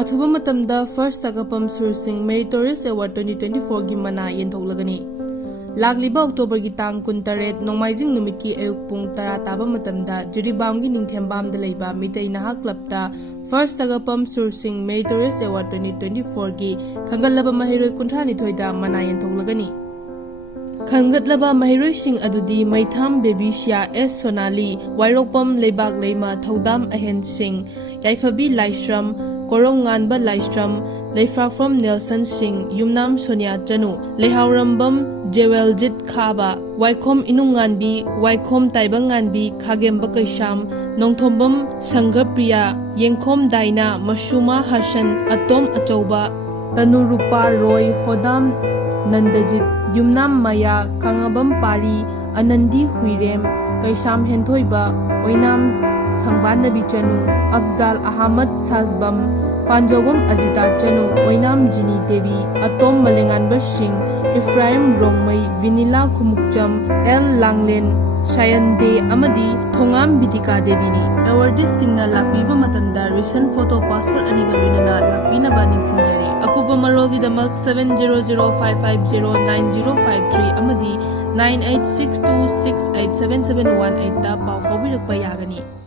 अथुबा मतमदा first Sagapam Sur Singh Meritorious Award-2024 gi mana Yenthoklagani. Lagliba October gi tang 18 Nomaijing numit ki ayuk pung 10 taba matamda Juribam gi nungthembam da leiba Mitai Naha Club ta First Sagapam Sur Singh Meritorious Award 2024 gi khangatlaba mahiroi 32 da mana Yenthoklagani. Khangatlaba mahiroi sing adudi Maitham Bebisha S Sonali Wairokpam Leibak Leima Thodam Ahen Singh Yaifabi Laishram Koronganba Laistram, Leifrafram Nelson Singh, Yumnam Sonia Janu, Lehaurambam Jeweljit Khaba, Waikom Inunganbi, Waikom Taibanganbi, Khagem Bakasham, Nongthombam Sangapriya, Yenkom Daina, Mashuma Hashan, Atom Achoba, Tanurupa Roy, Hodam Nandajit, Yumnam Maya, Kangabam Pari, Anandi Huirem, Kaisham Henthoiba, Oinam Sangbanabi Chanu, Afzal Ahmad Sazbam, Panjobam Azita Chanu, Oinam Jini Devi, Atom Malenganba Singh, Ephraim Rongmai, Vinila Khumukjam, L Langlen, Shayande Amadi, Thongam Bidika Devini. Awardis Singna Lakbiba Matanda, recent photo passport Anigaluna, Lakbina Banning Sinjari. Akuba Marogi Damak 70055099053 Amadi 9862687718 da Pau Fobiluk Payagani.